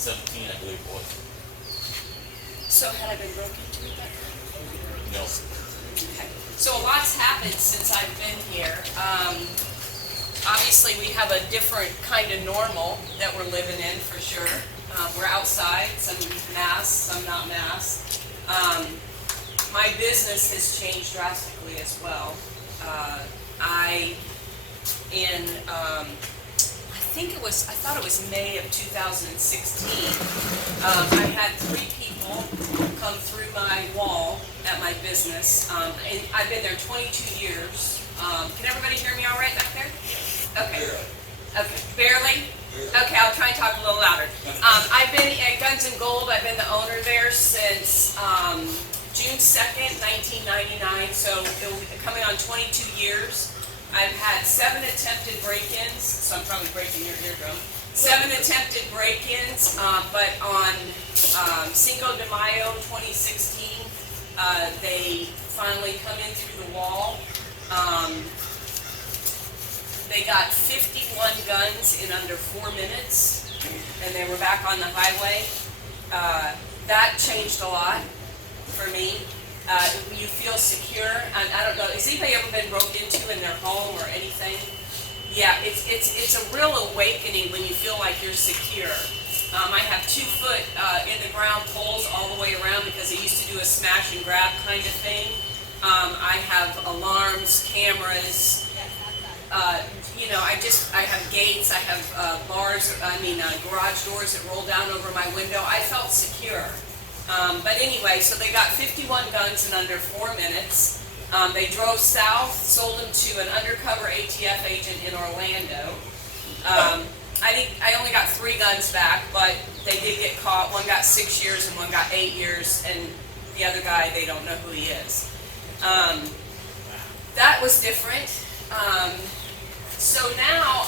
2017, I believe it was. So had I been broken into with that? No. Okay. So a lot's happened since I've been here. Obviously, we have a different kind of normal that we're living in for sure. We're outside, some masked, some not masked. My business has changed drastically as well. I thought it was May of 2016, I had 3 people come through my wall at my business. And I've been there 22 years. Can everybody hear me all right back there? Okay. Okay, barely? Okay, I'll try and talk a little louder. I've been at Guns and Gold. I've been the owner there since June 2nd, 1999, so it'll be coming on 22 years. I've had 7 attempted break-ins, so I'm probably breaking your eardrum. 7 attempted break-ins, but on Cinco de Mayo 2016, they finally come in through the wall. They got 51 guns in under 4 minutes, and they were back on the highway. That changed a lot for me. You feel secure, and I don't know, has anybody ever been broke into in their home or anything? Yeah, it's a real awakening when you feel like you're secure. I have 2-foot in the ground poles all the way around because I used to do a smash and grab kind of thing. I have alarms, cameras, I have gates, I have garage doors that roll down over my window. I felt secure. But anyway, so they got 51 guns in under 4 minutes. They drove south, sold them to an undercover ATF agent in Orlando. I only got 3 guns back, but they did get caught. One got 6 years and one got 8 years, and the other guy, they don't know who he is. That was different. So now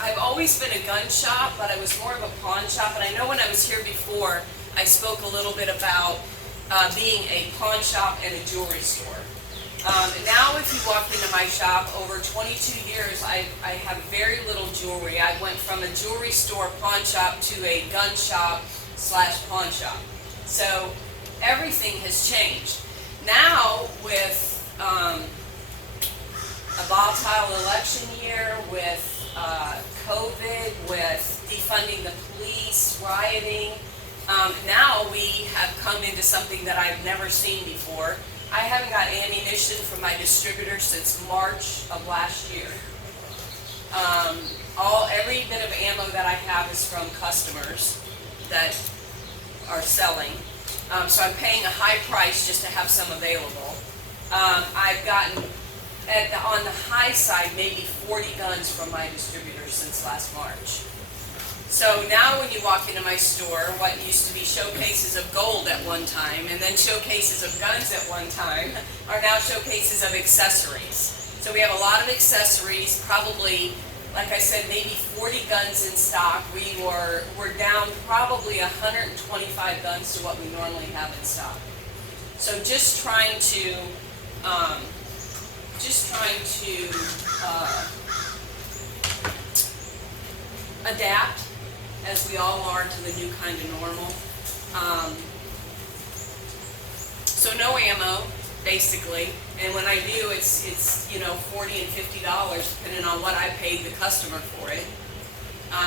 I've always been a gun shop, but I was more of a pawn shop. And I know when I was here before, I spoke a little bit about being a pawn shop and a jewelry store. Now if you walk into my shop, over 22 years, I have very little jewelry. I went from a jewelry store pawn shop to a gun shop / pawn shop. So everything has changed. Now with a volatile election year, with COVID, with defunding the police, rioting, now we have come into something that I've never seen before. I haven't got ammunition from my distributor since March of last year. Every bit of ammo that I have is from customers that are selling. So I'm paying a high price just to have some available. I've gotten, on the high side, maybe 40 guns from my distributor since last March. So now when you walk into my store, what used to be showcases of gold at one time, and then showcases of guns at one time, are now showcases of accessories. So we have a lot of accessories, probably, like I said, maybe 40 guns in stock. We're down probably 125 guns to what we normally have in stock. So just trying to adapt, as we all are, to the new kind of normal. So no ammo, basically, and when I do, it's $40 and $50 depending on what I paid the customer for it.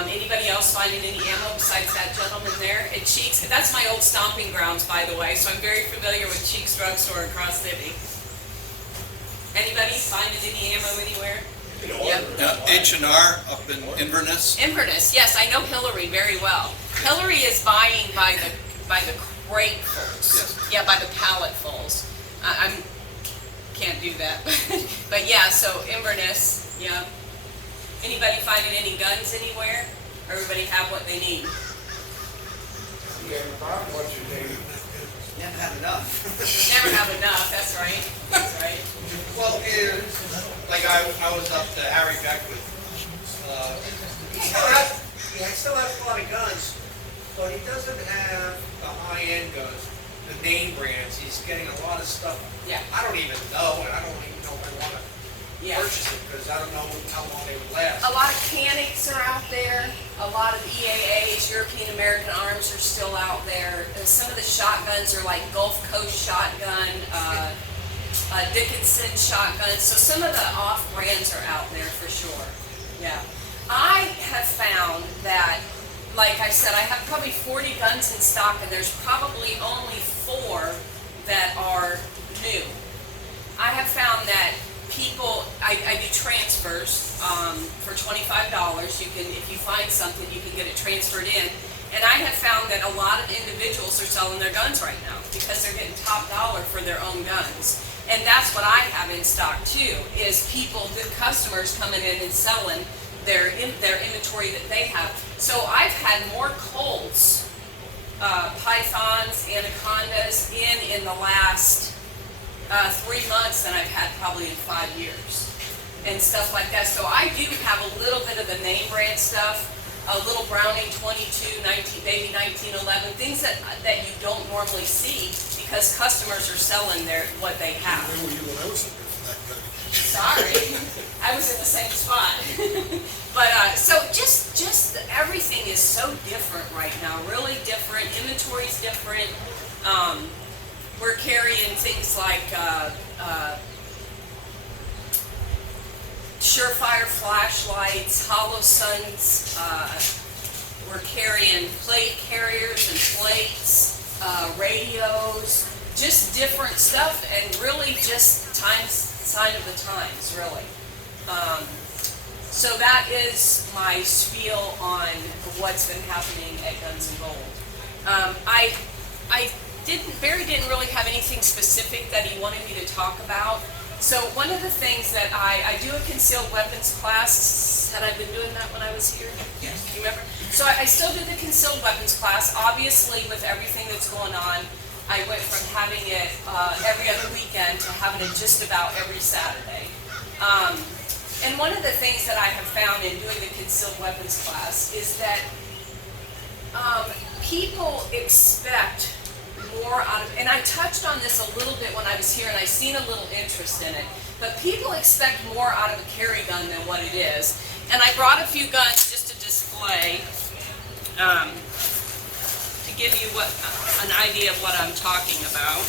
Anybody else finding any ammo besides that gentleman there at Cheeks? That's my old stomping grounds, by the way, so I'm very familiar with Cheeks Drugstore in Cross City. Anybody finding any ammo anywhere? Yep. H&R up in Inverness. Inverness, yes, I know Hillary very well. Hillary is buying by the cratefuls. Yes. Yeah, by the palletfuls. I can't do that, but yeah. So Inverness, yeah. Anybody finding any guns anywhere? Everybody have what they need. Yeah, Bob, what's your name? Never have enough. Never have enough. That's right. That's right. Well, like I was up to Harry Beckwith. He still has a lot of guns, but he doesn't have the high-end guns, the name brands. He's getting a lot of stuff. Yeah. I don't even know, and I don't even know if I want to Yeah. purchase it, because I don't know how long they would last. A lot of Canics are out there. A lot of EAAs, European American Arms, are still out there. Some of the shotguns are like Gulf Coast shotgun, Dickinson shotguns. So some of the off brands are out there for sure. Yeah. I have found that, like I said, I have probably 40 guns in stock, and there's probably only 4 that are new. I have found that people, I do transfers for $25. You can, if you find something, you can get it transferred in. And I have found that a lot of individuals are selling their guns right now because they're getting top dollar for their own guns. And that's what I have in stock too, is people, the customers coming in and selling their inventory that they have. So I've had more Colts, Pythons, Anacondas in the last 3 months than I've had probably in 5 years, and stuff like that. So I do have a little bit of the name brand stuff, a little Browning 22, 19, maybe 1911, things that you don't normally see because customers are selling what they have. Where were you when I was looking for that gun? Sorry, I was in the same spot. But so just everything is so different right now, really different. Inventory's different. We're carrying things like Surefire flashlights, Hollow Suns. We're carrying plate carriers and plates, radios, just different stuff, and really just sign of the times, really. So that is my spiel on what's been happening at Guns and Gold. Barry didn't really have anything specific that he wanted me to talk about. So one of the things that I do a concealed weapons class. Had I been doing that when I was here? Yes. Do you remember? So I still do the concealed weapons class. Obviously, with everything that's going on, I went from having it every other weekend to having it just about every Saturday. And one of the things that I have found in doing the concealed weapons class is that people expect more out of, and I touched on this a little bit when I was here, and I seen a little interest in it, but people expect more out of a carry gun than what it is. And I brought a few guns just to display, to give you an idea of what I'm talking about.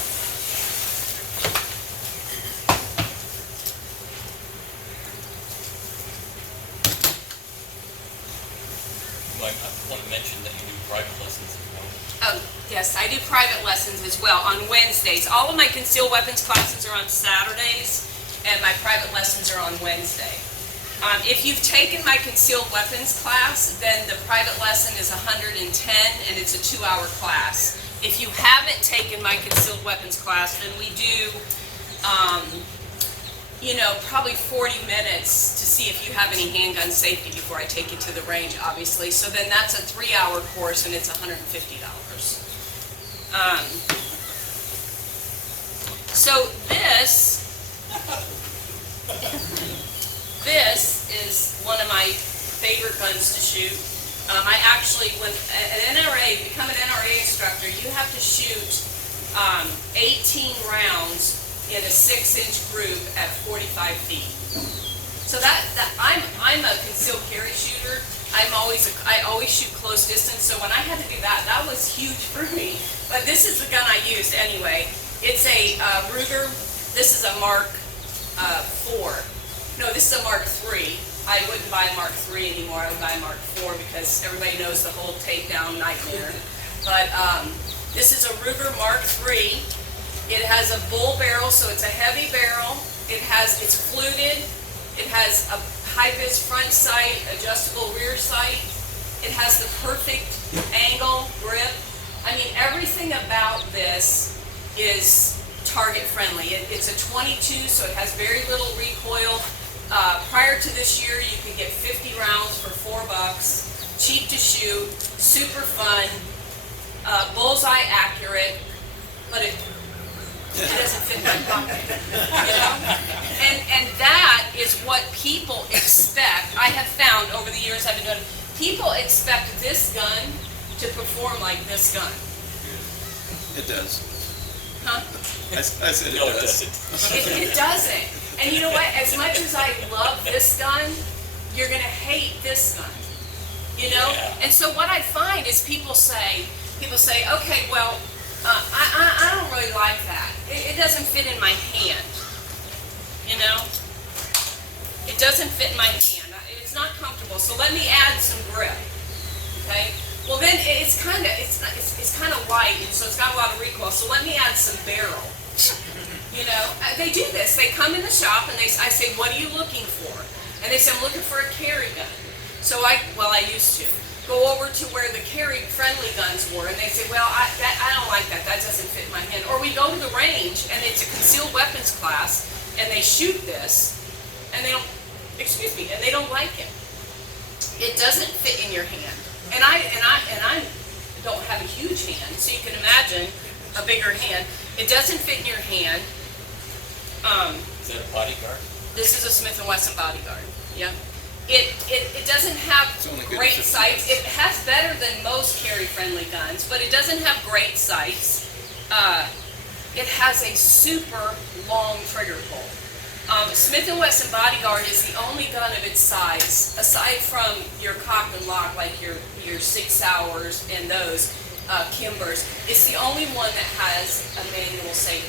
I want to mention that you do private lessons as well. Oh, yes, I do private lessons as well on Wednesdays. All of my concealed weapons classes are on Saturdays, and my private lessons are on Wednesday. If you've taken my concealed weapons class, then the private lesson is $110, and it's a 2-hour class. If you haven't taken my concealed weapons class, then we do, probably 40 minutes to see if you have any handgun safety before I take you to the range, obviously. So then that's a 3-hour course, and it's $150. So this is one of my favorite guns to shoot. I actually, when an NRA, become an NRA instructor, you have to shoot 18 rounds in a 6-inch group at 45 feet. So I'm a concealed carry shooter. I always shoot close distance. So when I had to do that, that was huge for me. But this is the gun I used anyway. It's a Ruger. This is a Mark IV. No, this is a Mark III. I wouldn't buy a Mark III anymore. I would buy a Mark IV because everybody knows the whole takedown nightmare. But this is a Ruger Mark III. It has a bull barrel, so it's a heavy barrel. It's fluted. It has a high-vis front sight, adjustable rear sight. It has the perfect angle, grip. I mean, everything about this is target friendly. It's a 22, so it has very little recoil. Prior to this year, you could get 50 rounds for $4. Cheap to shoot, super fun, bullseye accurate, but it doesn't fit my pocket, And that is what people expect. I have found over the years I've been doing, people expect this gun to perform like this gun. It does. Huh? I said it No, it does. doesn't. It doesn't. And you know what? As much as I love this gun, you're gonna hate this gun. You know? Yeah. And so what I find is people say, okay, well, I don't really like that. It doesn't fit in my hand. You know? It doesn't fit in my hand. It's not comfortable. So let me add some grip. Okay? Well, then it's kind of light, and so it's got a lot of recoil. So let me add some barrel. You know, they do this. They come in the shop and I say, "What are you looking for?" And they say, "I'm looking for a carry gun." So I used to go over to where the carry friendly guns were, and they say, "Well, I don't like that. That doesn't fit my hand." Or we go to the range, and it's a concealed weapons class, and they shoot this, and they don't, and they don't like it. It doesn't fit in your hand. And I don't have a huge hand, so you can imagine a bigger hand. It doesn't fit in your hand. Is that a bodyguard? This is a Smith & Wesson bodyguard. Yeah. It doesn't have It's only good great 50 sights. It has better than most carry-friendly guns, but it doesn't have great sights. It has a super long trigger pull. Smith & Wesson Bodyguard is the only gun of its size, aside from your cock and lock, like your 6 Hours and those Kimbers. It's the only one that has a manual safety.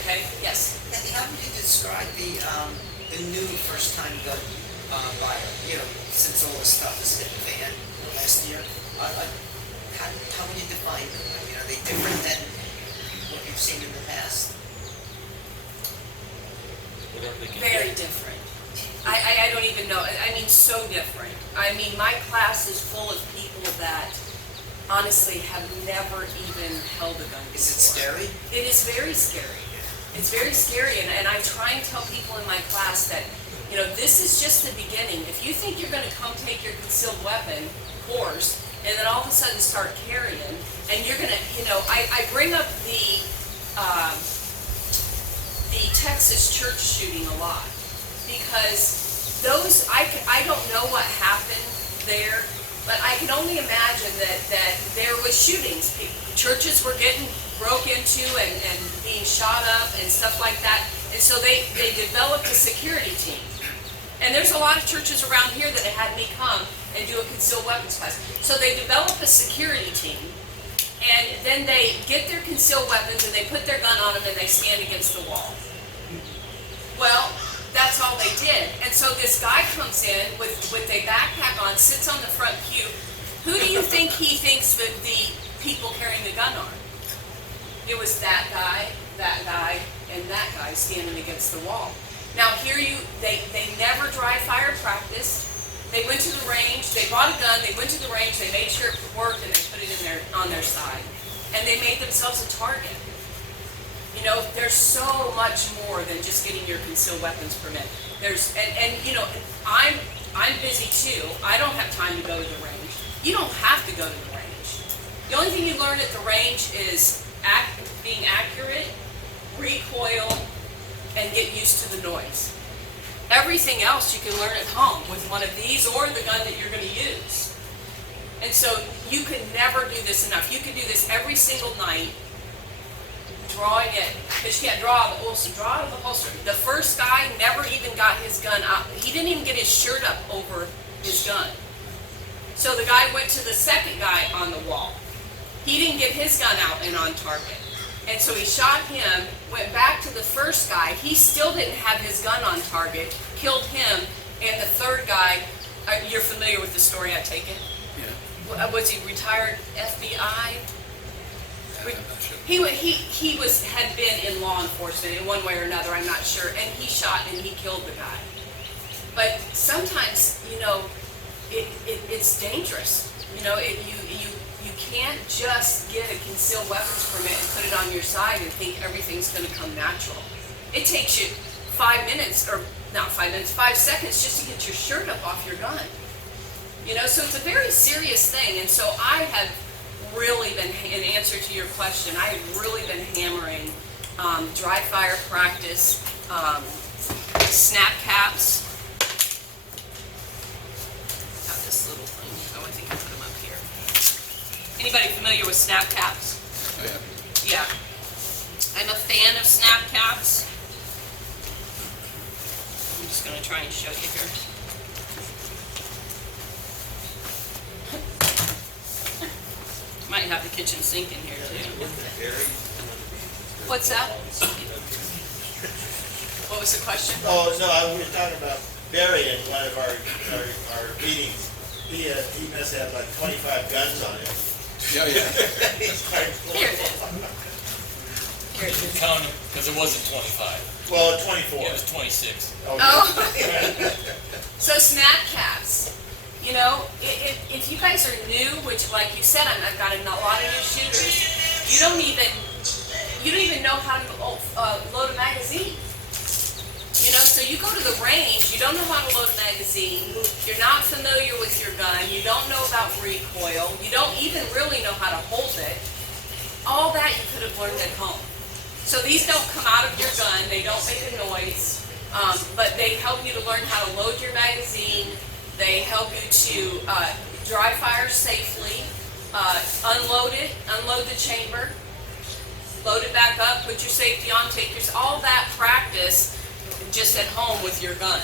Okay? Yes. How would you describe the new first-time gun buyer? You know, since all this stuff has hit the fan last year, how would you define them? I mean, are they different than what you've seen in the past? Whatever they can Very get. different. I don't even know. I mean, so different. I mean, my class is full of people that honestly have never even held a gun before. Is it scary? It is very scary. It's very scary, and I try and tell people in my class that, you know, this is just the beginning. If you think you're going to come take your concealed weapon course and then all of a sudden start carrying, and you're going to, you know, I bring up the Texas church shooting a lot because those, I don't know what happened there, but I can only imagine that there was shootings. Churches were getting broke into and being shot up and stuff like that. And so they developed a security team. And there's a lot of churches around here that had me come and do a concealed weapons class. So they develop a security team, and then they get their concealed weapons and they put their gun on them and they stand against the wall. Well, that's all they did. And so this guy comes in with a backpack on, sits on the front pew. Who do you think he thinks that the people carrying the gun are? It was that guy, and that guy standing against the wall. Now they never dry fire practice. They went to the range, they bought a gun, they went to the range, they made sure it worked, and they put it on their side. And they made themselves a target. You know, there's so much more than just getting your concealed weapons permit. And you know, I'm busy too. I don't have time to go to the range. You don't have to go to the range. The only thing you learn at the range is being accurate, recoil, and get used to the noise. Everything else you can learn at home with one of these or the gun that you're going to use. And so you can never do this enough. You can do this every single night, drawing it, because you can't draw out of the holster. Draw out of the holster. The first guy never even got his gun out. He didn't even get his shirt up over his gun. So the guy went to the second guy on the wall. He didn't get his gun out and on target. And so he shot him, went back to the first guy. He still didn't have his gun on target, killed him, and the third guy, you're familiar with the story, I take it? Yeah. Was he retired FBI? I'm not sure. He had been in law enforcement in one way or another, I'm not sure, and he shot and he killed the guy. But sometimes, you know, it's dangerous. You know, you can't just get a concealed weapons permit and put it on your side and think everything's going to come natural. It takes you 5 minutes, or not 5 minutes, 5 seconds just to get your shirt up off your gun. You know, so it's a very serious thing. And so I have really been, in answer to your question, I have really been hammering dry fire practice, snap caps. Got this little thing. Oh, I think I put them up here. Anybody familiar with snap caps? Oh, yeah. Yeah. I'm a fan of snap caps. gonna try and show you here. Might have the kitchen sink in here too. What's that? What was the question? Oh, no, we were talking about Barry in one of our meetings. He must have like 25 guns on him. Yeah, yeah. He's quite full. Here it is. Here it is. Count them, because it wasn't 25. Well, 24. It was 26. Oh. So snack caps. You know, if you guys are new, which like you said, I've got a lot of new shooters, you don't even know how to load a magazine. You know, so you go to the range, you don't know how to load a magazine, you're not familiar with your gun, you don't know about recoil, you don't even really know how to hold it. All that you could have learned at home. So these don't come out of your gun, they don't make a noise, but they help you to learn how to load your magazine. They help you to dry fire safely, unload the chamber, load it back up, put your safety on, take your, all that practice just at home with your gun.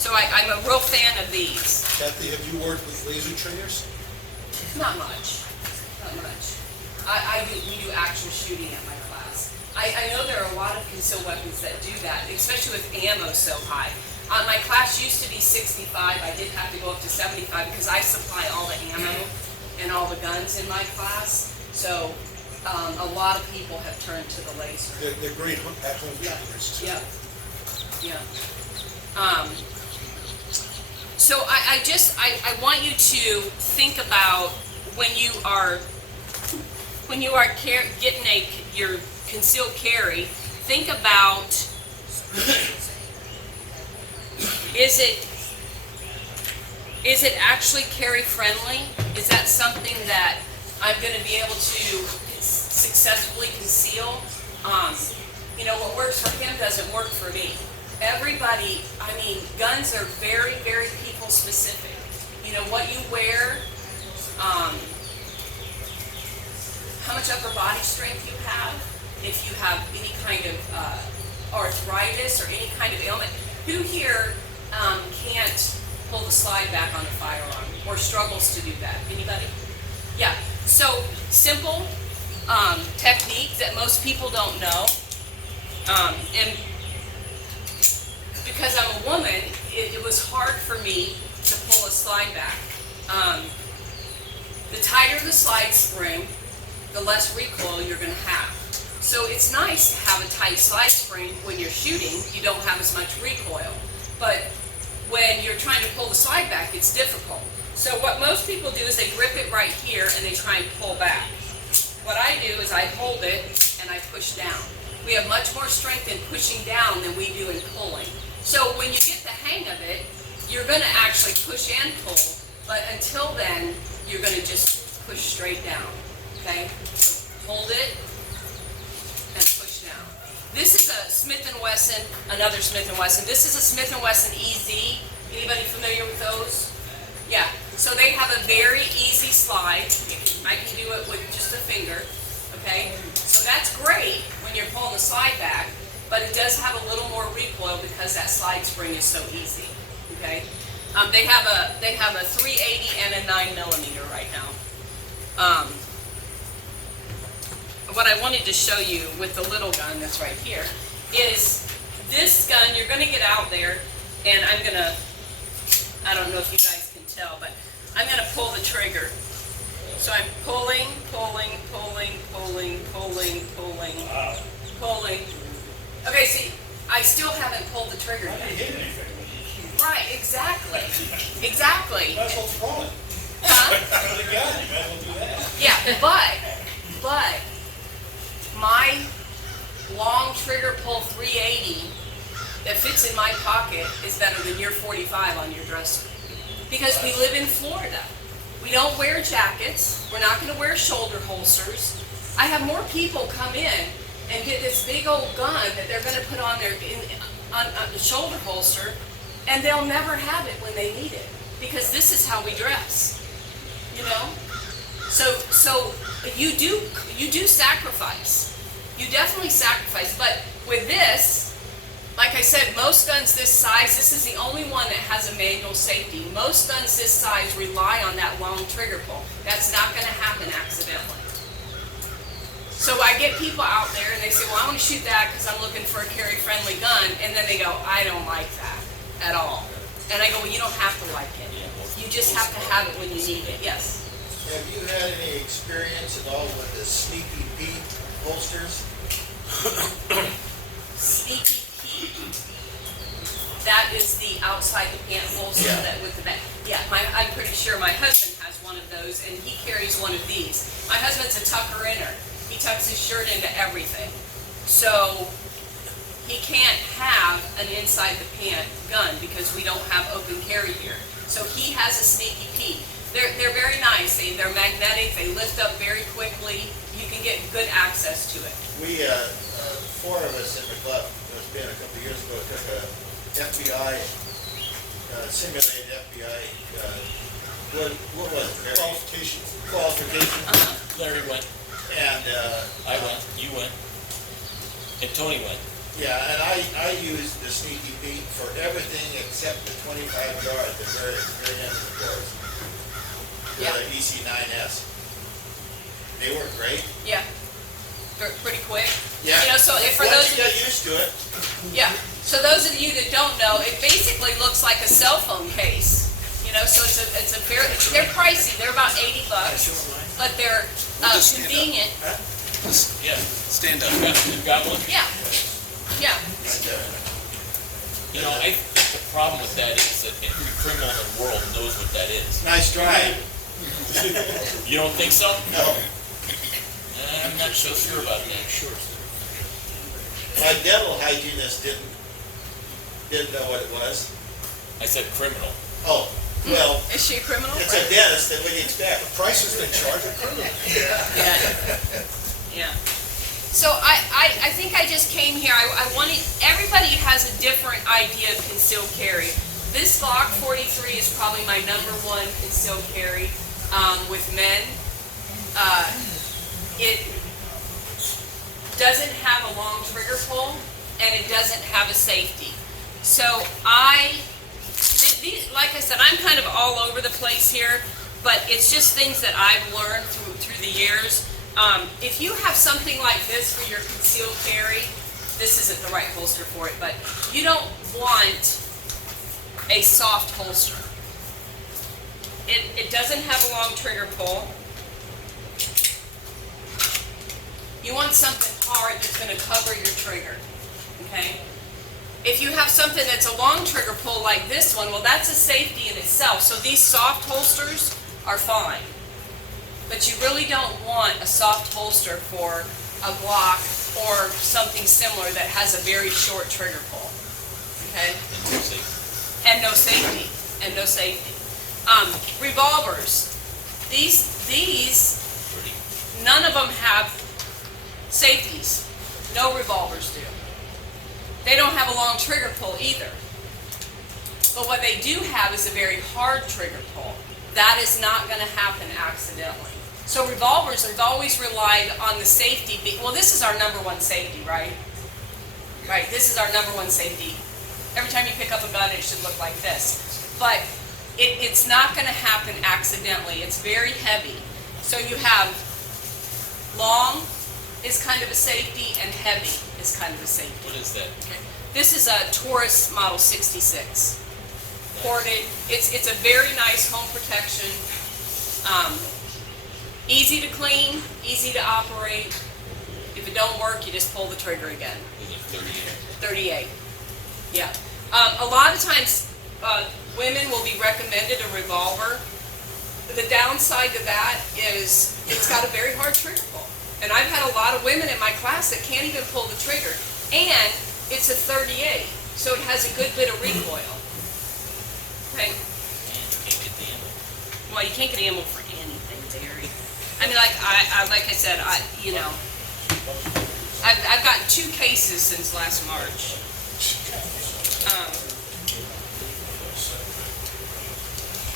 So I'm a real fan of these. Kathy, have you worked with laser trainers? Not much, not much. We do actual shooting at my class. I know there are a lot of concealed weapons that do that, especially with ammo so high. My class used to be 65. I did have to go up to 75 because I supply all the ammo and all the guns in my class. So a lot of people have turned to the laser. They're great at-home trainers too. Yeah, yeah. So I want you to think about when you are getting your concealed carry. Think about, is it actually carry friendly? Is that something that I'm going to be able to successfully conceal? You know, what works for him doesn't work for me. Everybody, I mean, guns are very, very people specific. You know, what you wear, how much upper body strength you have, if you have any kind of arthritis or any kind of ailment. Who here can't pull the slide back on a firearm or struggles to do that? Anybody? Yeah. So simple technique that most people don't know. And because I'm a woman, it was hard for me to pull a slide back. The tighter the slide spring, the less recoil you're going to have. So it's nice to have a tight slide spring when you're shooting. You don't have as much recoil. But when you're trying to pull the slide back, it's difficult. So what most people do is they grip it right here and they try and pull back. What I do is I hold it and I push down. We have much more strength in pushing down than we do in pulling. So when you get the hang of it, you're going to actually push and pull, but until then, you're going to just push straight down, okay? So hold it and push down. This is a Smith & Wesson, another Smith & Wesson. This is a Smith & Wesson EZ. Anybody familiar with those? Yeah, so they have a very easy slide. I can do it with just a finger, okay? So that's great when you're pulling the slide back, but it does have a little more recoil because that slide spring is so easy, okay? They have a 380 and a 9mm right now. What I wanted to show you with the little gun that's right here is this gun. You're going to get out there, and I don't know if you guys can tell, but I'm going to pull the trigger. So I'm pulling. Okay, see, I still haven't pulled the trigger yet. Right, exactly. Exactly. That's what's wrong. Huh? With a gun, you might as well do that. Yeah, but my long trigger pull 380 that fits in my pocket is better than your 45 on your dresser. Because we live in Florida. We don't wear jackets. We're not going to wear shoulder holsters. I have more people come in and get this big old gun that they're going to put on on the shoulder holster, and they'll never have it when they need it. Because this is how we dress. You know? So you do sacrifice. You definitely sacrifice. But with this, like I said, most guns this size, this is the only one that has a manual safety. Most guns this size rely on that long trigger pull. That's not gonna happen accidentally. So I get people out there and they say, well, I want to shoot that because I'm looking for a carry-friendly gun, and then they go, I don't like that at all. And I go, well, you don't have to like it. You just have to have it when you need it, yes. Have you had any experience at all with the Sneaky Pete holsters? Sneaky Pete. That is the outside the pant holster Yeah. that with the back. Yeah, I'm pretty sure my husband has one of those, and he carries one of these. My husband's a tucker-inner. He tucks his shirt into everything. So he can't have an inside the pant gun because we don't have open carry here. So he has a Sneaky Pete. They're very nice. They're magnetic. They lift up very quickly. You can get good access to it. We, four of us in the club, it's been a couple of years ago, took a FBI, simulated FBI, what was it? Barry? Qualification. Larry went, And, I went, you went, and Tony went. yeah, and I used the Sneaky Pete for everything except the 25 yard, the very end of the course. Yeah. The EC9S. They work great. Yeah. They're pretty quick. Yeah. You know, so if for Once those you get used to it, Yeah, so those of you that don't know, it basically looks like a cell phone case. You know, so it's a very, they're pricey, they're about $80, but they're We'll just stand up. convenient. Yeah, Stand up. you got one? Yeah, yeah, You know, I think the problem with that is that every criminal in the world knows what that is. nice drive. You don't think so? No. I'm not so sure about that. Sure. My dental hygienist didn't know what it was. I said criminal. Oh, well, is she a criminal? it's a dentist, then what do you expect? Prices they charge are criminal. Yeah. So I think I just came here, I wanted, everybody has a different idea of concealed carry. This Glock 43 is probably my #1 concealed carry with men. It doesn't have a long trigger pull, and it doesn't have a safety. So like I said, I'm kind of all over the place here, but it's just things that I've learned through the years. If you have something like this for your concealed carry, this isn't the right holster for it, but you don't want a soft holster. It doesn't have a long trigger pull. You want something hard that's going to cover your trigger, okay? If you have something that's a long trigger pull like this one, well, that's a safety in itself. So these soft holsters are fine. But you really don't want a soft holster for a Glock or something similar that has a very short trigger pull, okay? And no safety, and no safety. Revolvers. These, none of them have safeties. No revolvers do. They don't have a long trigger pull either. But what they do have is a very hard trigger pull. That is not going to happen accidentally. So revolvers have always relied on the safety. Well, this is our #1 safety, right? Right, this is our #1 safety. Every time you pick up a gun, it should look like this. But it's not going to happen accidentally. It's very heavy. So you have long is kind of a safety, and heavy is kind of a safety. What is that? Okay. This is a Taurus Model 66. Ported. It's a very nice home protection. Easy to clean, easy to operate. If it don't work, you just pull the trigger again. Is it 38? 38. Yeah. A lot of times, women will be recommended a revolver. The downside to that is it's got a very hard trigger pull. And I've had a lot of women in my class that can't even pull the trigger. And it's a 38, so it has a good bit of recoil. Okay? And you can't get the ammo. Well, you can't get ammo for anything, Terry. I mean, like I said, I've gotten 2 cases since last March.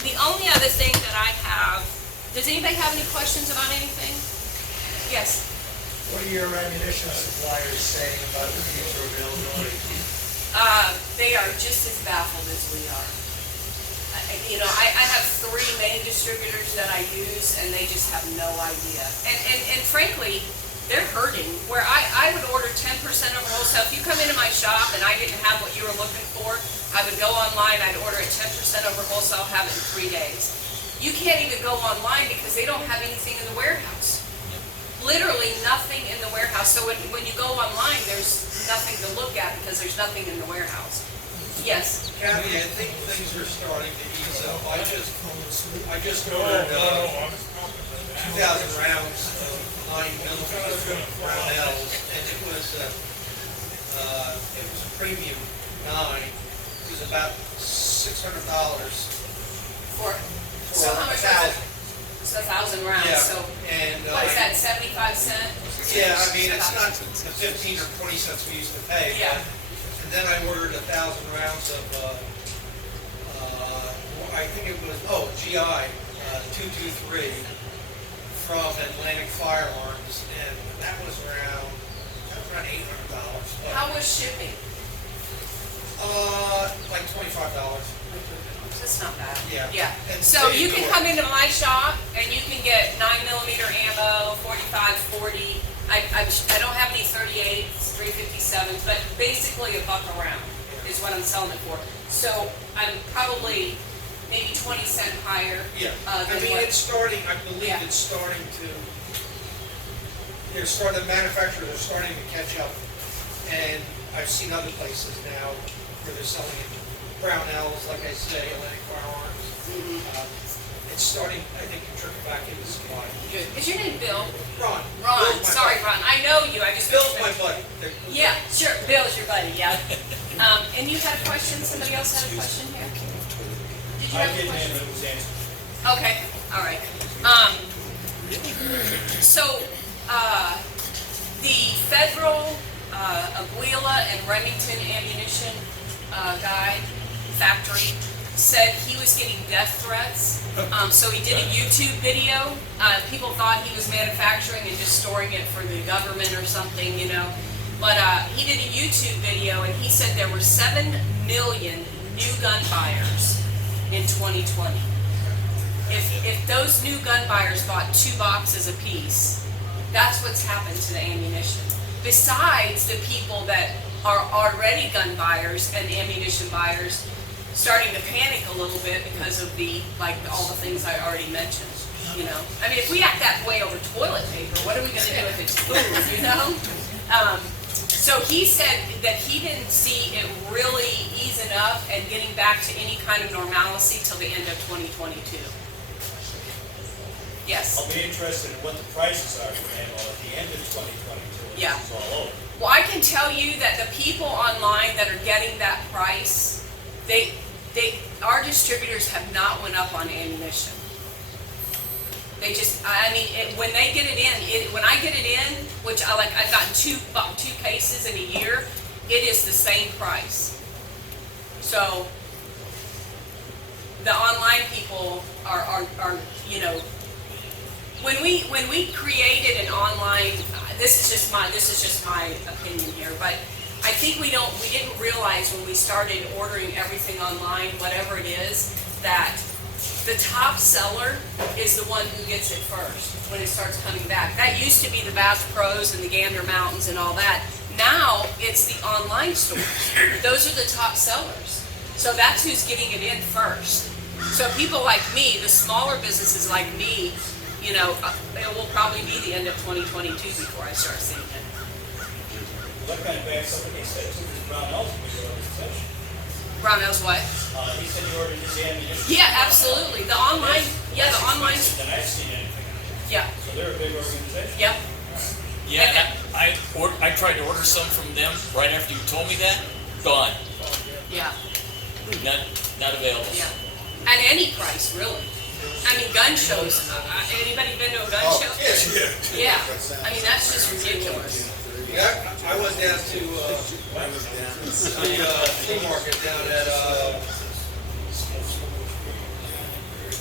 The only other thing that I have, does anybody have any questions about anything? Yes. What are your ammunition suppliers saying about the future availability? They are just as baffled as we are. I have 3 main distributors that I use, and they just have no idea. And frankly, they're hurting. Where I would order 10% over wholesale. If you come into my shop and I didn't have what you were looking for, I would go online, I'd order it 10% over wholesale, have it in 3 days. You can't even go online because they don't have anything in the warehouse. Literally nothing in the warehouse. So when you go online, there's nothing to look at because there's nothing in the warehouse. Yes. Kathy, I think things are starting to ease up. I just ordered 2,000 rounds of 9mm Brownells, and it was a premium 9. It was about $600 For so how much was it? 1,000. It's 1,000 rounds. Yeah, So and what is that? 75 cents? Yeah, I mean, it's not the 15 or 20 cents we used to pay. Yeah. And then I ordered 1,000 rounds of, I think it was, GI 223 from Atlantic Firearms, and that was around $800. How was shipping? Like $25. That's not bad. Yeah. Yeah. And So city you can door. come into my shop and you can get 9mm ammo, 45, 40. I don't have any 38s, 357s, but basically $1 a round is what I'm selling it for. So I'm probably maybe 20 cents higher. Yeah, than I mean, what- it's starting, I believe Yeah. it's starting to, the manufacturers are starting to catch up. And I've seen other places now where they're selling it, Brownells, like I say, Atlantic Firearms. It's starting, I think, to trickle back into supply. Good. Is your name Bill? Ron. Ron, Bill's my sorry, buddy. Ron. I know you. I just Bill's my buddy. Yeah, sure. Bill's your buddy, yeah. And you had a question? Somebody else had a question here? Did you I have a did, question? and it was answered. Okay, all right. So, the federal, Aguila and Remington ammunition, guy, factory, said he was getting death threats. So he did a YouTube video. People thought he was manufacturing and just storing it for the government or something, But, he did a YouTube video and he said there were 7 million new gun buyers in 2020. If those new gun buyers bought 2 boxes apiece, that's what's happened to the ammunition. Besides the people that are already gun buyers and ammunition buyers starting to panic a little bit because of all the things I already mentioned, I mean, if we act that way over toilet paper, what are we gonna do if it's food, So he said that he didn't see it really easing up and getting back to any kind of normalcy till the end of 2022. Yes. I'll be interested in what the prices are for ammo at the end of 2022, when Yeah. this is all over. Well, I can tell you that the people online that are getting that price, our distributors have not went up on ammunition. They just, when they get it in, when I get it in, which I've gotten two cases in a year, it is the same price. So, the online people are when we created an online, this is just my opinion here, but I think we didn't realize when we started ordering everything online, whatever it is, that the top seller is the one who gets it first when it starts coming back. That used to be the Bass Pros and the Gander Mountains and all that. Now it's the online stores. Those are the top sellers. So that's who's getting it in first. So people like me, the smaller businesses like me, it will probably be the end of 2022 before I start seeing it. Well, that kind of backs up against that too, because Brownells was your organization. Brownell's what? He said he ordered his ammunition. Yeah, absolutely. The online, That's the online, expensive than I've seen anything on it. yeah, So they're a big organization. yep. Yeah, I tried to order some from them right after you told me that. Gone. Yeah, Not available. yeah. At any price, really. I mean, gun shows, anybody been to a gun show? Yeah, I mean, that's just ridiculous. Yeah, I went down to the flea market down at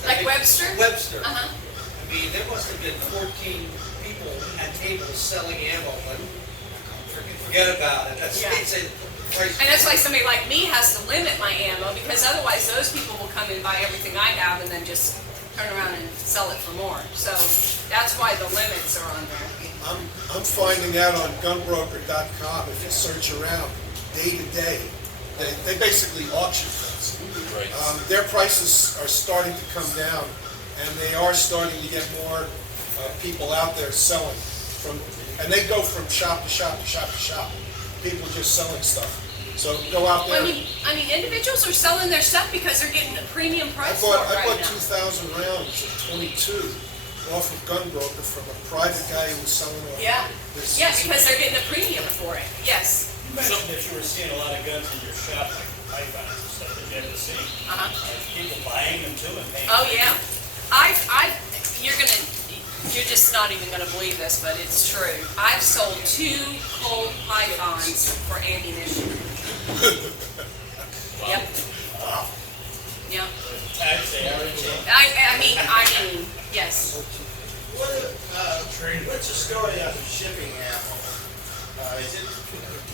Like Webster? Webster. Uh-huh. I mean, there must have been 14 people at tables selling ammo, but Forget about it, that's, Yeah. it's a price. And that's why somebody like me has to limit my ammo, because otherwise those people will come and buy everything I have and then just turn around and sell it for more. So that's why the limits are on there. I'm finding out on gunbroker.com, if you search around, day to day, they basically auction things. Right. Their prices are starting to come down, and they are starting to get more people out there selling from, and they go from shop to shop to shop to shop. People just selling stuff. So go out Well, there. I mean, individuals are selling their stuff because they're getting a premium I price for it bought right 2,000 now. rounds of 22 off of Gunbroker from a private guy who was selling off. Yeah, his- yeah, because they're getting a premium for it, yes. You mentioned that you were seeing a lot of guns in your shop, like pythons and stuff that you haven't seen. Uh-huh. Are people buying them too and paying? Oh, yeah. You're just not even gonna believe this, but it's true. I've sold 2 Colt pythons for ammunition. Yep. Yep. Tax, they average. I mean, yes. What's the story of shipping ammo?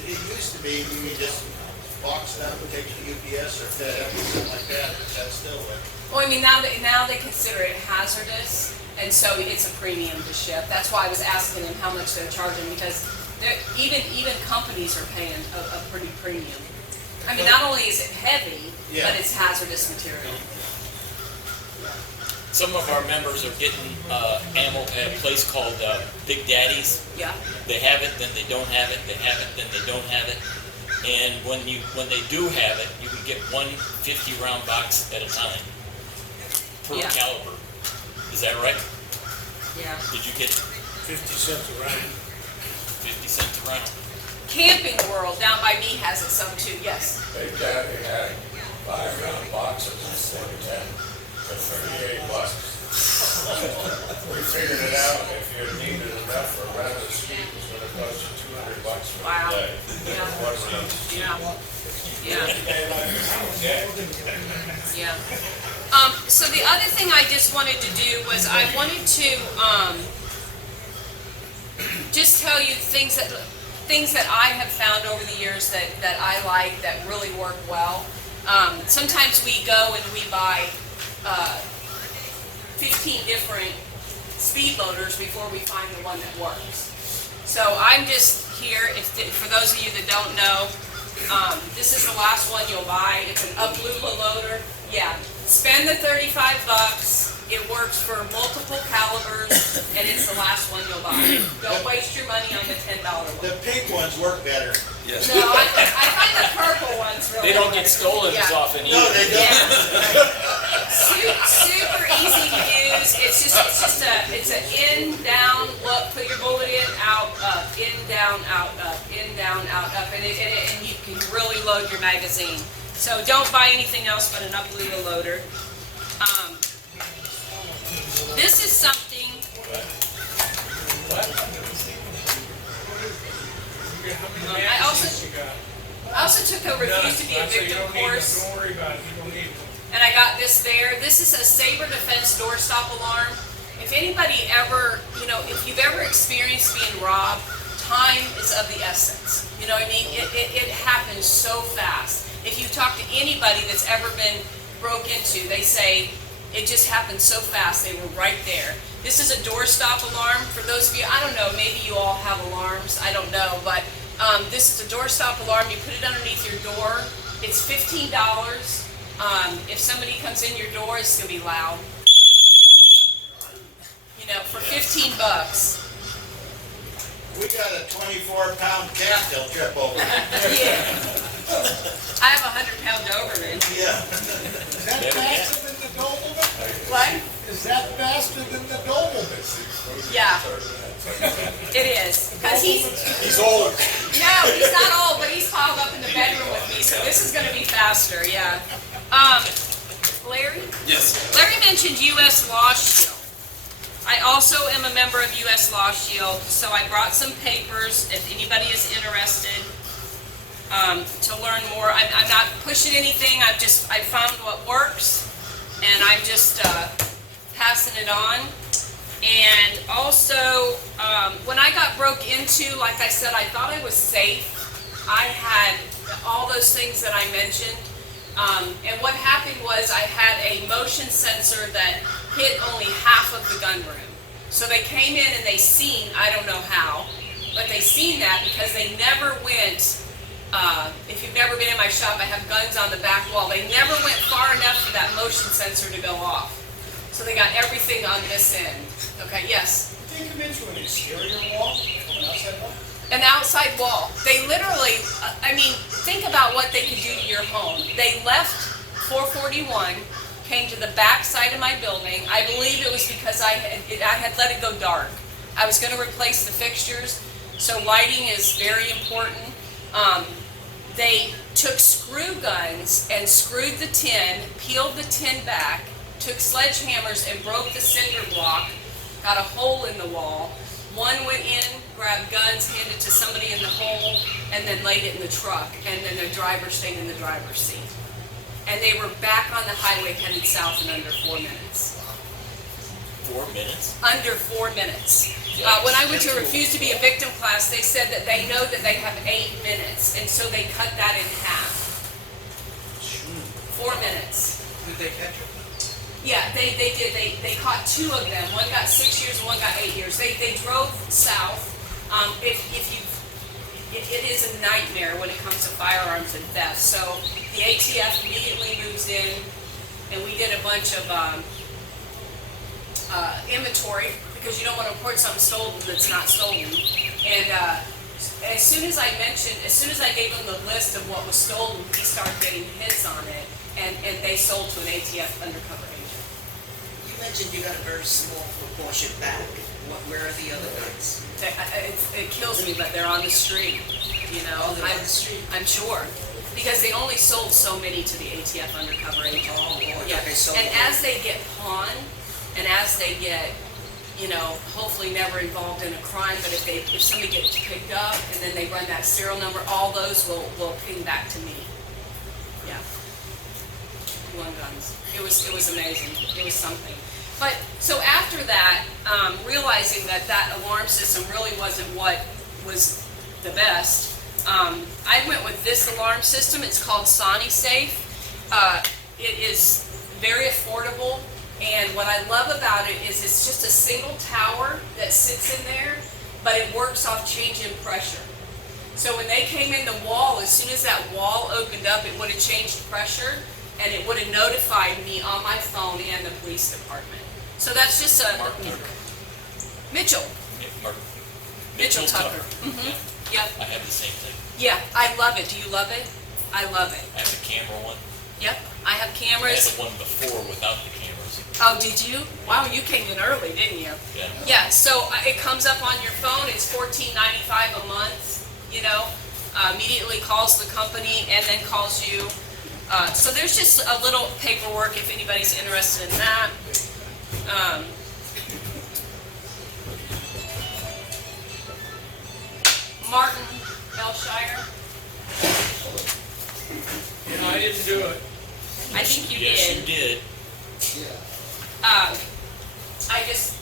It used to be you could just box it up and take it to UPS or FedEx or something like that. Is that still it? Well, I mean, now they consider it hazardous, and so it's a premium to ship. That's why I was asking them how much they're charging, because even companies are paying a pretty premium. I mean, not only is it heavy, Yeah. but it's hazardous material. Some of our members are getting ammo at a place called Big Daddy's. Yeah. They have it, then they don't have it. They have it, then they don't have it. And when they do have it, you can get one 50-round box at a time per Yeah. caliber. Is that right? Yeah. Did you get 50 cents a round. 50 cents a round? Camping World down by me has it some too, yes. Big Daddy had 5-round boxes instead of 10 for $38. We figured it out, if you needed enough for a round of ski, it was gonna cost you $200 for Wow. the day. Yeah. One round. Yeah. Yeah. So the other thing I just wanted to do was I wanted to, just tell you things that I have found over the years that I like, that really work well. Sometimes we go and we buy, 15 different speed loaders before we find the one that works. So I'm just here, for those of you that don't know, this is the last one you'll buy. It's an Uplula loader. Yeah, spend the $35. It works for multiple calibers, and it's the last one you'll buy. Don't waste your money on the $10 one. The pink ones work better. Yes. No, I find the purple ones really. They don't get work. stolen as Yeah. often either. No, they don't. Yeah. Super easy to use. It's an in, down, look, put your bullet in, out, up, in, down, out, up, in, down, out, up, and you can really load your magazine. So don't buy anything else but an Uplula loader. This is something. I also took a Refuse to be a Victim course. Don't worry about it, you don't need it. And I got this there. This is a Saber Defense doorstop alarm. If anybody ever, if you've ever experienced being robbed, time is of the essence. You know what I mean? It happens so fast. If you talk to anybody that's ever been broke into, they say it just happened so fast. They were right there. This is a doorstop alarm. For those of you, I don't know, maybe you all have alarms. I don't know, but this is a doorstop alarm. You put it underneath your door. It's $15. If somebody comes in your door, it's gonna be loud. For $15. We got a 24-pound cat they'll trip over. Yeah. I have a 100-pound Doberman. Yeah. Is that faster than the Doberman? What? Is that faster than the Doberman? Yeah. It is. Cause He's old. no, he's not old, but he's piled up in the bedroom with me, so this is gonna be faster, yeah. Larry? Yes. Larry mentioned U.S. Law Shield. I also am a member of U.S. Law Shield, so I brought some papers if anybody is interested to learn more. I'm not pushing anything. I found what works, and I'm just passing it on. And also, when I got broke into, like I said, I thought I was safe. I had all those things that I mentioned. And what happened was I had a motion sensor that hit only half of the gun room. So they came in and they seen, I don't know how, but they seen that because they never went, if you've never been in my shop, I have guns on the back wall. They never went far enough for that motion sensor to go off. So they got everything on this end. Okay, yes? Did they come into an exterior wall, from an outside wall? An outside wall. They literally, I mean, think about what they could do to your home. They left 441, came to the back side of my building. I believe it was because I had let it go dark. I was going to replace the fixtures, so lighting is very important. They took screw guns and screwed the tin, peeled the tin back, took sledgehammers and broke the cinder block, got a hole in the wall. One went in, grabbed guns, handed to somebody in the hole, and then laid it in the truck. And then the driver stayed in the driver's seat. And they were back on the highway headed south in under 4 minutes. 4 minutes? Under 4 minutes. When I went to Refuse to be a Victim class, they said that they know that they have 8 minutes, and so they cut that in half. 4 minutes. Did they catch it? Yeah, they did. They caught 2 of them. One got 6 years and one got 8 years. They drove south. It is a nightmare when it comes to firearms and theft. So the ATF immediately moves in, and we did a bunch of inventory because you don't want to report something stolen that's not stolen. And as soon as I gave him the list of what was stolen, he started getting hits on it, and they sold to an ATF undercover agent. You mentioned you got a very small proportion back. Where are the other guns? It kills me, but they're on the street, you know. Oh, they're on the street? I'm sure. Because they only sold so many to the ATF undercover agent. Oh, Lord. Yeah. Okay, so And as they get pawned, and as they get, you know, hopefully never involved in a crime, but if somebody gets picked up and then they run that serial number, all those will ping back to me. Yeah. One guns. It was amazing. It was something. But, so after that, realizing that alarm system really wasn't what was the best, I went with this alarm system. It's called SoniSafe. It is very affordable, and what I love about it is it's just a single tower that sits in there, but it works off change in pressure. So when they came in the wall, as soon as that wall opened up, it would have changed pressure, and it would have notified me on my phone and the police department. So that's just a... Mark Tucker. Mitchell. Yeah, Mark. Mitchell Tucker. Yeah. Yep. I have the same thing. Yeah, I love it. Do you love it? I love it. I have a camera one. Yep. I have I had cameras. the one before without the cameras. Oh, did you? Wow, you came in early, didn't you? Yeah. Yeah, so it comes up on your phone. It's $14.95 a month, you know. Immediately calls the company and then calls you. So there's just a little paperwork if anybody's interested in that. Martin Elshire. And I didn't do it. I think you Yes, did. you did. I just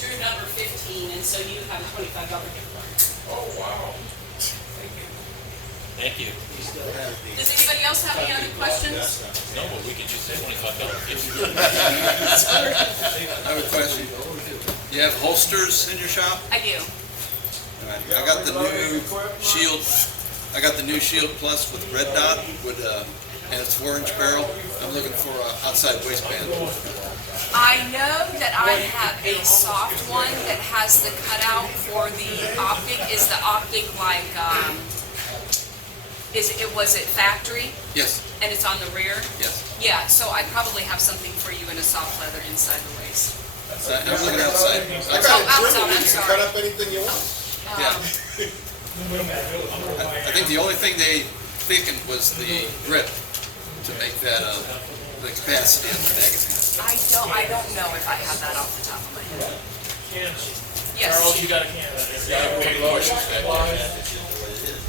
drew number 15, and so you have a $25 gift card. Oh, wow. Thank you. He still has the. Does anybody else have any other questions? No, but we could just say $25 gift. I have a question. You have holsters in your shop? I do. All right. I got the new Shield. I got the new Shield Plus with red dot and it's 4-inch barrel. I'm looking for an outside waistband. I know that I have a soft one that has the cutout for the optic. Is the optic like, was it factory? Yes, And it's on the rear? yes. Yeah, so I probably have something for you in a soft leather inside the waist. I'm looking outside. I got a outside, drill, I'm you can sorry. cut up anything you want. Yeah. I think the only thing they thickened was the grip to make that the capacity of the magazine. I don't know if I have that off the top of my head. Yes. Charles, you got a can. Yeah, reloading.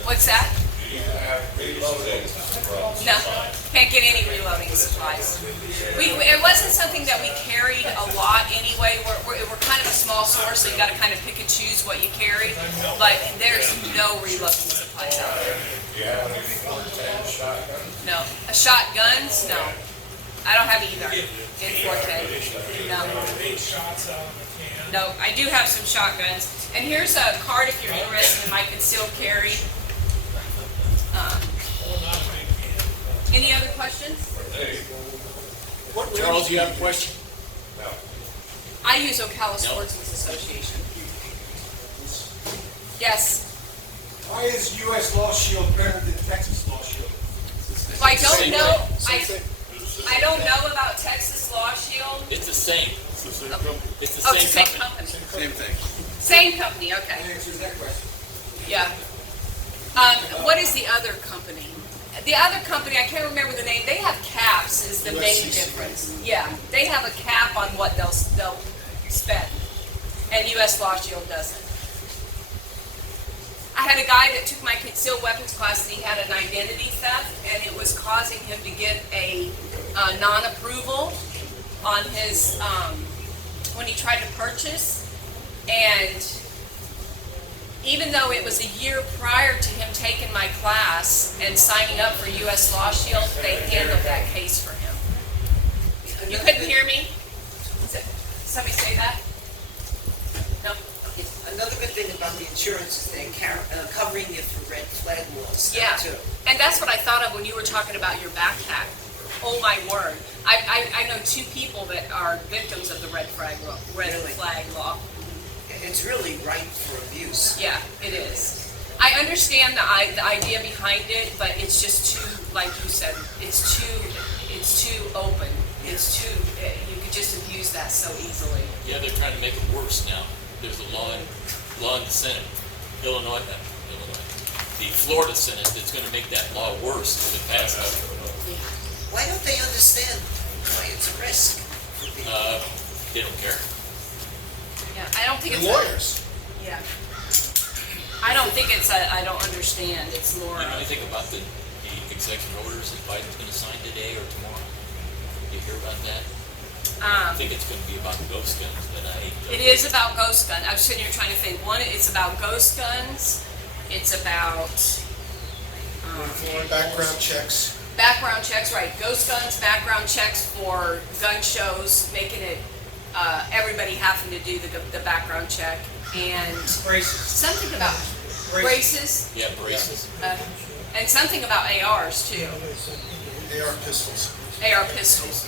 What's that? Reloading. No. Can't get any reloading supplies. It wasn't something that we carried a lot anyway. We're kind of a small store, so you gotta kind of pick and choose what you carry. But there's no reloading supplies out there. Do you have any 410 shotgun? No. Shotguns? No. I don't have either in 410. No. No, I do have some shotguns. And here's a card if you're interested in my concealed carry. Any other questions? Charles, you have a question? No. I use Ocala No. Sportsman's Association. Yes. Why is US Law Shield better than Texas Law Shield? I don't Same know, thing. I don't know about Texas Law Shield. It's the same. It's Oh, the it's the same same company. company. Same thing. Same company, okay. Answers that question. Yeah. What is the other company? The other company, I can't remember the name, they have caps is the main USCCA. difference. Yeah, they have a cap on what they'll spend, and US Law Shield doesn't. I had a guy that took my concealed weapons class and he had an identity theft, and it was causing him to get a non-approval on his, when he tried to purchase, and even though it was a year prior to him taking my class and signing up for US Law Shield, they handled that case for him. You couldn't hear me? Somebody say that? No? Another good thing about the insurance is they're covering you for red flag laws Yeah, now too. and that's what I thought of when you were talking about your backpack. Oh my word. I know two people that are victims of the red flag law. It's really ripe for abuse. Yeah, it is. I understand the idea behind it, but it's just too, like you said, it's too open. It's too, you could just abuse that so easily. Yeah, they're trying to make it worse now. There's a law in the Senate, Illinois, the Florida Senate, that's gonna make that law worse if it passes. Why don't they understand why it's a risk? for people? They don't care. Yeah, I don't think The it's. lawyers. Yeah. I don't think it's I don't understand. It's more. You know anything about the executive orders that Biden's gonna sign today or tomorrow? You hear about that? I think it's gonna be about ghost guns, but It is about ghost guns. I was sitting here trying to think. One, it's about ghost guns. It's about Background checks. background checks, right? Ghost guns, background checks for gun shows, making it everybody having to do the background check, and Braces. something about braces, yeah, braces. and something about ARs too. AR pistols. AR pistols.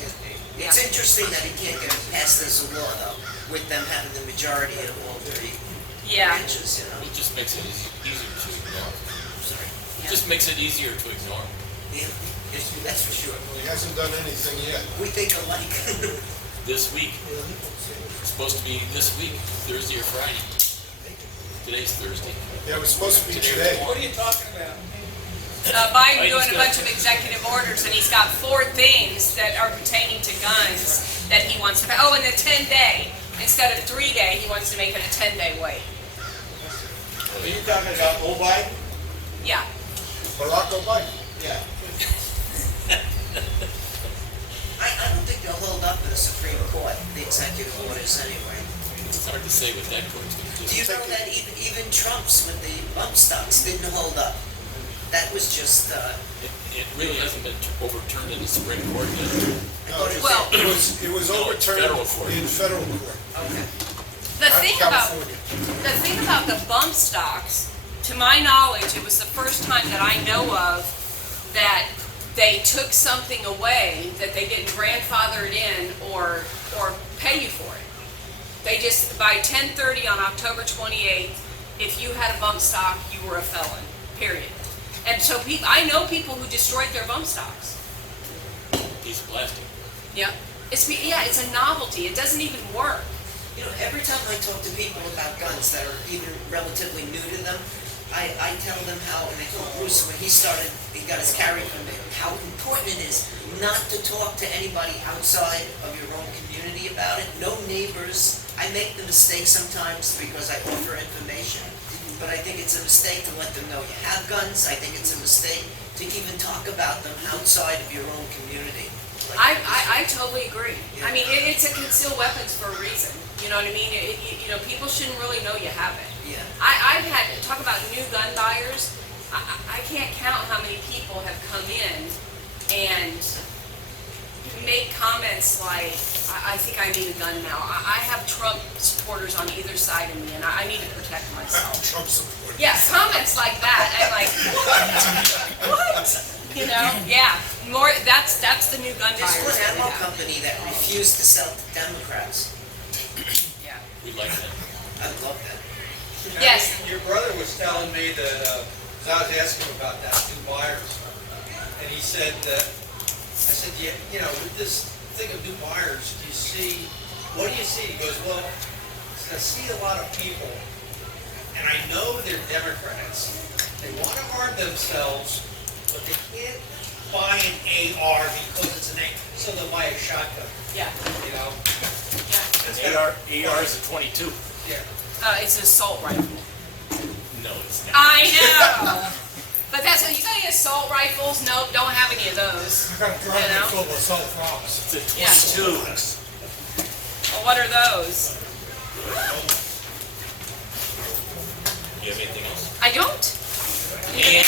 It's interesting that he can't get past this law though, with them having the majority of all three Yeah. branches, you know? It just makes it easier to ignore. Sorry. Yeah. Just makes it easier to ignore. Yeah, that's for sure. Well, he hasn't done anything yet. We think alike. This week, it's supposed to be this week, Thursday or Friday. Today's Thursday. Yeah, it was supposed to be Today or today. tomorrow. What are you talking about? Biden doing a bunch of executive orders, and he's got 4 things that are pertaining to guns that he wants to. Oh, and the 10-day instead of 3-day, he wants to make it a 10-day wait. Are you talking about Obama? Yeah. Barack Obama. Yeah. I don't think they'll hold up in the Supreme Court, the executive orders anyway. It's hard to say what that court's gonna do. Do you know that even Trump's with the bump stocks didn't hold up? That was just, It really hasn't been overturned in the Supreme Court yet. No, Well- it was No, overturned federal court. in federal court. okay. The Not thing about California. the thing about the bump stocks, to my knowledge, it was the first time that I know of that they took something away that they didn't grandfather it in or pay you for it. They just, by 10:30 on October 28th, if you had a bump stock, you were a felon, period. And so I know people who destroyed their bump stocks. Piece of plastic. Yeah. It's a novelty. It doesn't even work. You know, every time I talk to people about guns that are even relatively new to them, I tell them how, and I told Bruce when he got his carry permit, how important it is not to talk to anybody outside of your own community about it. No neighbors. I make the mistake sometimes because I offer information, but I think it's a mistake to let them know you have guns. I think it's a mistake to even talk about them outside of your own community. I totally agree. I mean, it's a concealed weapons for a reason. You know what I mean? You know, people shouldn't really know you have it. Yeah. I've had, talk about new gun buyers, I can't count how many people have come in and make comments like, I think I need a gun now. I have Trump supporters on either side of me and I need to protect myself. Trump supporter. Yeah, comments like that. I'm like, what? You know? Yeah. More. That's the new gun There's buyers. one that we ammo have. company that refused to sell to Democrats. Yeah. We like that. I love that. Yes. Your brother was telling me that, 'cause I was asking him about that, new buyers, and he said that, I said, yeah, you know, with this thing of new buyers, do you see, what do you see? He goes, well, I see a lot of people, and I know they're Democrats, they want to arm themselves, but they can't buy an AR because it's an A, so they'll buy a shotgun, Yeah. you know? Yeah. AR is a 22. Yeah. It's an assault rifle. No, it's not. I know. But that's what you got any assault rifles? Nope, don't have any of those. I got a You driveway know? full of assault rifles. It's a Yeah. 22. Well, what are those? You have anything else? I don't. And